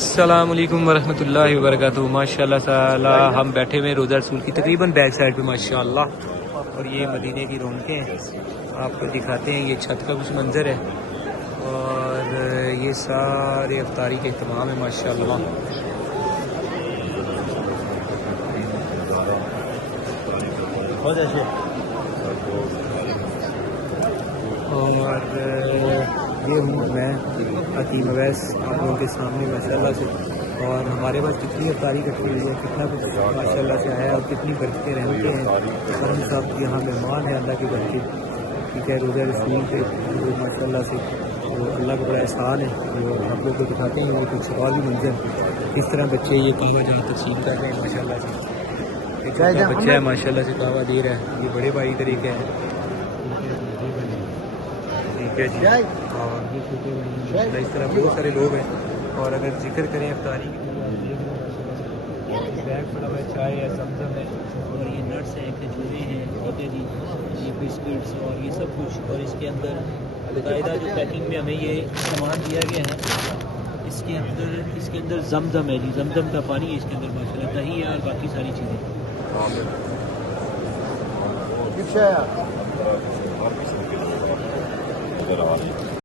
अस्सलामुअलैकुम वरहमतुल्लाहि वबरकातुहू। माशाल्लाह ताला हम बैठे हुए रोज़ा रसूल की तकरीबन बैक साइड पे माशाल्लाह, और ये मदीने की रौनकें हैं। आपको दिखाते हैं, ये छत का कुछ मंजर है और ये सारे अफ्तारी के अहतमाम है माशाल्लाह। और ये हूँ मैं हकीम अवैस आप लोगों के सामने माशाल्लाह से। और हमारे पास कितनी अफ्तारी कटी हुई है, कितना कुछ माशाल्लाह से आया और कितनी बरकतें रहते हैं। करम साहब यहाँ मेहमान है अल्लाह के बच्चे, ठीक है, रोज़ा रसूल पे माशाल्लाह से। तो अल्लाह का बड़ा एहसान है। तो आप लोग को दिखाते हैं वो कुछ और भी मंजर, किस तरह बच्चे ये कहवा जहाँ तकसीम कर रहे हैं माशाल्लाह से। एक छोटा बच्चा है माशाल्लाह से कहवा दे रहा है, ये बड़े भाई तरीके है, ठीक है जी। और ये छोटे भाई, इस तरह बहुत सारे लोग हैं। और अगर जिक्र करें अफ्तारी की तो आप देख रहे हैं बैग पड़ा हुआ है, चाय है, समझम है, और ये नट्स हैं, खजूरें हैं, ठीक है जी, ये बिस्किट्स और ये सब कुछ। और इसके अंदर बाकायदा जो पैकिंग में हमें ये सामान दिया गया है, इसके अंदर जमजम है जी, जमजम का पानी है इसके अंदर माशाल्लाह, दही है और बाकी सारी चीज़ें।